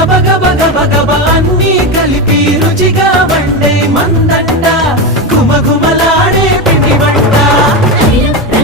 గబ గబ గబ గబ అన్నీ కలిపి రుచిగా వండే మందంట గుమగుమలాడే పిండి వంట